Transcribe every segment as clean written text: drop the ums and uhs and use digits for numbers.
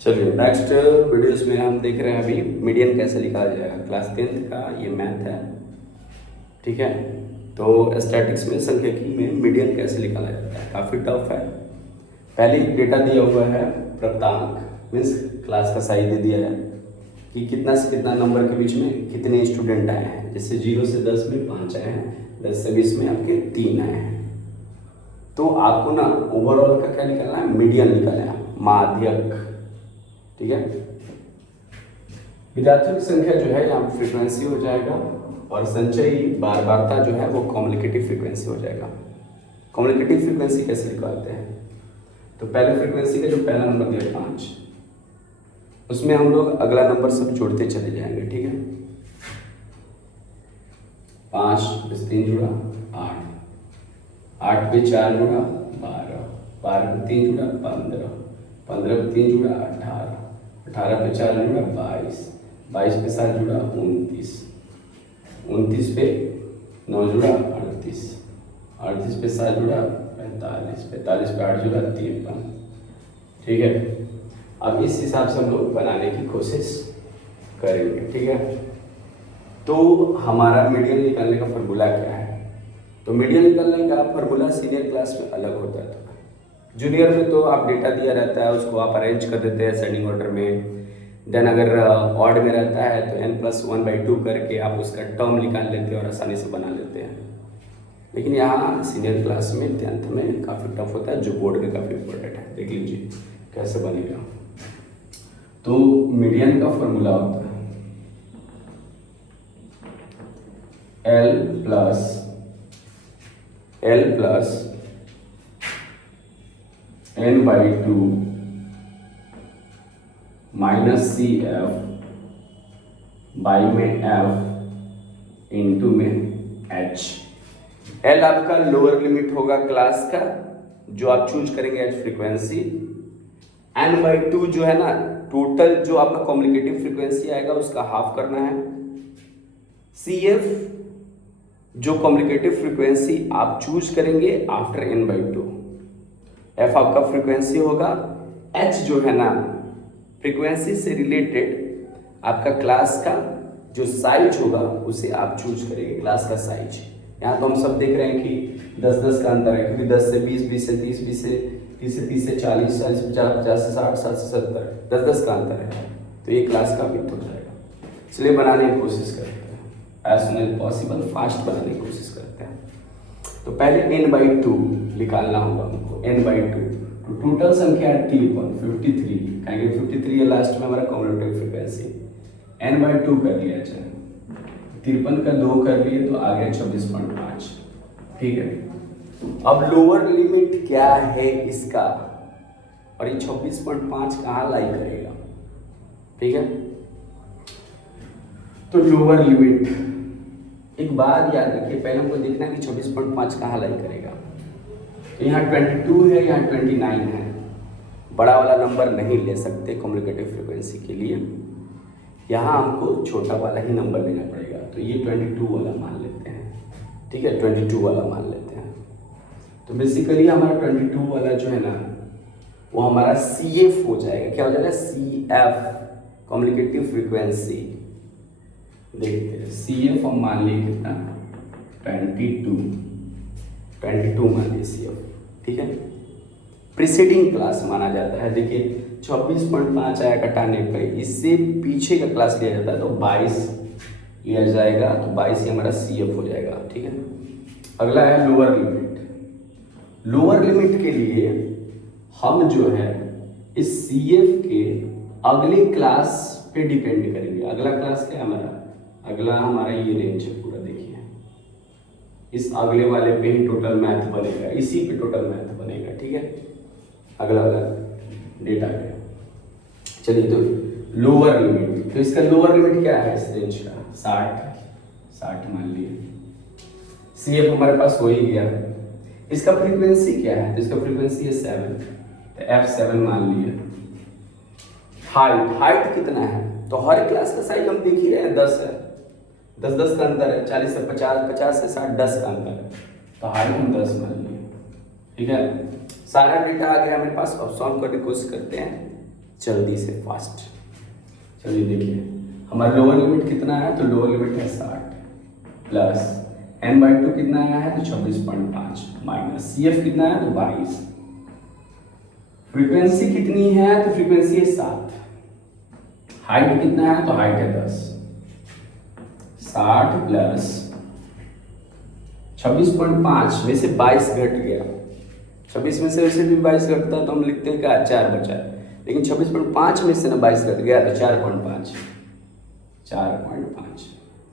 चलिए next videos में हम देख रहे हैं अभी मीडियन कैसे निकाला जाएगा। क्लास 10th का ये मैथ है, ठीक है। तो स्टैटिक्स में सांख्यिकी में मीडियन कैसे निकाला जाता है, काफ़ी टफ है। पहले डेटा दिया हुआ है प्राप्तांक मीन्स क्लास का साइज दे दिया है कि कितना से कितना नंबर के बीच में कितने स्टूडेंट आए हैं। जैसे 0 से 10 में 5 आए हैं, 10 से 20 में आपके 3 आए हैं। तो आपको ना ओवरऑल का क्या निकालना है, मीडियन निकालना है, माध्यक, ठीक है। विद्यार्थियों की संख्या जो है यहाँ फ्रीक्वेंसी हो जाएगा और संचयी बार बारता जो है वो कम्युनिकेटिव फ्रीक्वेंसी हो जाएगा। कम्युनिकेटिव फ्रीक्वेंसी कैसे निकालते हैं, तो पहले फ्रीक्वेंसी का जो पहला नंबर दिया 5, उसमें हम लोग अगला नंबर सब जोड़ते चले जाएंगे, ठीक है। 5 प्लस 3 जुड़ा 8, 8 पे 4 जुड़ा 12, 12 पे 3 जुड़ा 15, 15 पे 3 जुड़ा 18, 18 पे 4 जुड़ा 22, 22 पे 7 जुड़ा 29, 29 पे 9 जुड़ा 38, 38 पे 7 जुड़ा 45, 45 पे 8 जुड़ा 53, ठीक है। अब इस हिसाब से हम लोग बनाने की कोशिश करेंगे, ठीक है। तो हमारा मीडियन निकालने का फार्मूला क्या है, तो मीडियन निकालने का फार्मूला सीनियर क्लास में अलग होता है। जूनियर में तो आप डेटा दिया रहता है, उसको आप अरेंज कर देते हैं असेंडिंग ऑर्डर में। देन अगर ऑड में रहता है तो n+1/2 करके आप उसका टर्म निकाल लेते हैं और आसानी से बना लेते हैं। लेकिन यहाँ सीनियर क्लास में 10th में काफ़ी टफ होता है, जो बोर्ड में काफ़ी इंपॉर्टेंट है। देख लीजिए कैसे बनेगा। तो मीडियन का फॉर्मूला होता है L plus n/2 minus CF by में F इंटू में H। L आपका लोअर लिमिट होगा क्लास का, जो आप चूज करेंगे H फ्रीक्वेंसी। n/2 जो है ना, टोटल जो आपका कम्युनिकेटिव फ्रीक्वेंसी आएगा उसका हाफ करना है। CF जो कम्युनिकेटिव फ्रीक्वेंसी आप चूज करेंगे आफ्टर n/2। F आपका फ्रीक्वेंसी होगा, H जो है ना फ्रीक्वेंसी से रिलेटेड आपका क्लास का जो साइज होगा उसे आप चूज करेंगे, क्लास का साइज। यहाँ तो हम सब देख रहे हैं कि 10-10 का अंतर है, क्योंकि 10 से 20, 20 से 30, 20 से 30 से 30 से 40, 40 से 50, 50 से 60, 60 से 70, 10-10 का अंतर है। तो ये क्लास का विड्थ हो जाएगा। इसलिए बनाने की कोशिश करते हैं, as soon as possible fast बनाने की कोशिश करते हैं। तो पहले n/2 निकालना होगा हमको, n/2। तो टोटल संख्या है 53, कहेंगे 53 है लास्ट में हमारा कम्युनिकेटिव फ्रीक्वेंसी। n/2 कर लिया जाए, 53 का 2 कर लिए तो आ गया 26.5, ठीक है। अब लोअर लिमिट क्या है इसका, और ये 26.5 कहाँ लाई करेगा, ठीक है। तो लोअर लिमिट एक बात याद रखिए, पहले हमको देखना है कि 26.5 कहाँ लाई करेगा। तो यहाँ 22 है, यहाँ 29 है। बड़ा वाला नंबर नहीं ले सकते कम्युनिकेटिव फ्रीक्वेंसी के लिए, यहाँ हमको छोटा वाला ही नंबर लेना पड़ेगा। तो ये 22 वाला मान लेते हैं, ठीक है, 22 वाला मान लेते हैं। तो बेसिकली हमारा 22 वाला जो है ना वो हमारा CF हो जाएगा। क्या हो जाएगा, CF कम्युनिकेटिव फ्रीक्वेंसी। देखते हैं CF हम मान लिए कितना, 22 मान लिए CF, ठीक है। प्रीसीडिंग क्लास माना जाता है। देखिए 26.5 आया कटाने पे, इससे पीछे का क्लास लिया जाता है तो 22 लिया जाएगा, तो 22 ही हमारा CF हो जाएगा, ठीक है। अगला है लोअर लिमिट। लोअर लिमिट के लिए हम जो है इस CF के अगले क्लास पे डिपेंड करेंगे। अगला क्लास क्या है हमारा, अगला हमारा ये रेंज है पूरा। देखिए इस अगले वाले पे ही टोटल मैथ बनेगा, इसी पे टोटल मैथ बनेगा, ठीक है। अगला वाला डेटा पे चलिए, तो लोअर लिमिट, तो इसका लोअर लिमिट क्या है इस रेंज का, 60 मान लिए। CF हमारे पास हो ही गया। इसका फ्रीक्वेंसी क्या है, तो इसका फ्रीक्वेंसी है 7, तो F7 मान लिए। हाइट कितना है, तो हर क्लास का साइज हम देख ही रहे हैं, 10 है, 10-10 का अंतर है, 40 से 50, 50 से 60, 10 का अंतर है। तो हाइट हम 10 मान लिए, ठीक है। सारा डेटा आ गया हमारे पास। अब सॉल्व करने की कोशिश करते हैं। जल्दी से फास्ट। चलिए देखिए हमारा लोअर लिमिट कितना है, तो लोअर लिमिट है 60 प्लस n/2 कितना आया है, तो 26.5 माइनस CF कितना है, तो 22। फ्रीक्वेंसी कितनी है, तो फ्रीक्वेंसी है 7। हाइट कितना है, तो हाइट है 10। 60 प्लस 26.5 में से 22 घट गया, 26 में से वैसे भी 22 घटता है तो हम लिखते हैं क्या 4 बचा, लेकिन 26.5 में से ना 22 घट गया तो 4.5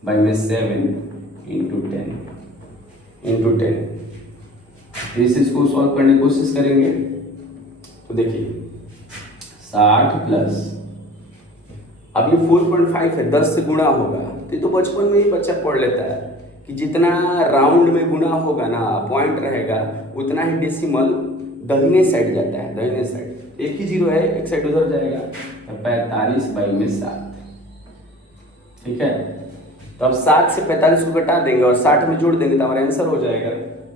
बाई में 7 इंटू 10 इसको सॉल्व करने की कोशिश करेंगे। तो देखिए 60 प्लस अब ये 4.5 है, 10 से गुणा होगा, तो ये तो बचपन में ही बच्चा पढ़ लेता है कि जितना राउंड में गुणा होगा ना, पॉइंट रहेगा, उतना ही डेसिमल दाहिने साइड जाता है, दाहिने साइड। एक ही जीरो है, एक साइड उधर जाएगा, तो 45 बाई में 7। ठीक है, तो अब 7 से 45 को घटा देंगे और 60 में जोड़ देंगे तो हमारा आंसर हो जाएगा।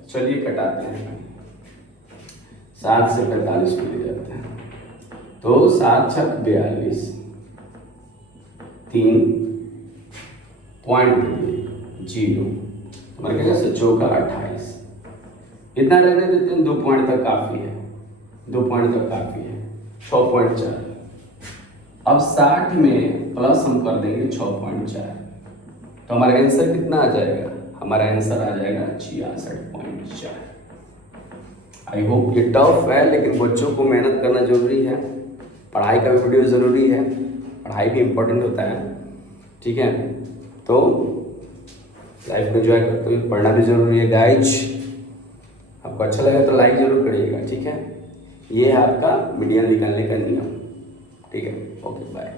चलिए घटाते हैं, 7 से 45 को ले जाते हैं, तो 7 छक 42, 3 पॉइंट 0, हमारे क्या से चौका 28। इतना रहने देते हैं, 2 पॉइंट तक काफी है, 2 पॉइंट तक काफी है, 6.4। अब 60 में प्लस हम कर देंगे 6.4, तो हमारा आंसर कितना आ जाएगा, हमारा आंसर आ जाएगा 66.4। आई होप ये टफ है, लेकिन बच्चों को मेहनत करना जरूरी है, पढ़ाई का भी वीडियो जरूरी है, पढ़ाई भी इम्पोर्टेंट होता है। ठीक है, तो लाइफ में एंजॉय करते हुए पढ़ना भी जरूरी है गाइज। आपको अच्छा लगा तो लाइक जरूर करिएगा। ठीक है, ये है आपका मीडियम निकालने का नियम। ठीक है, ओके बाय।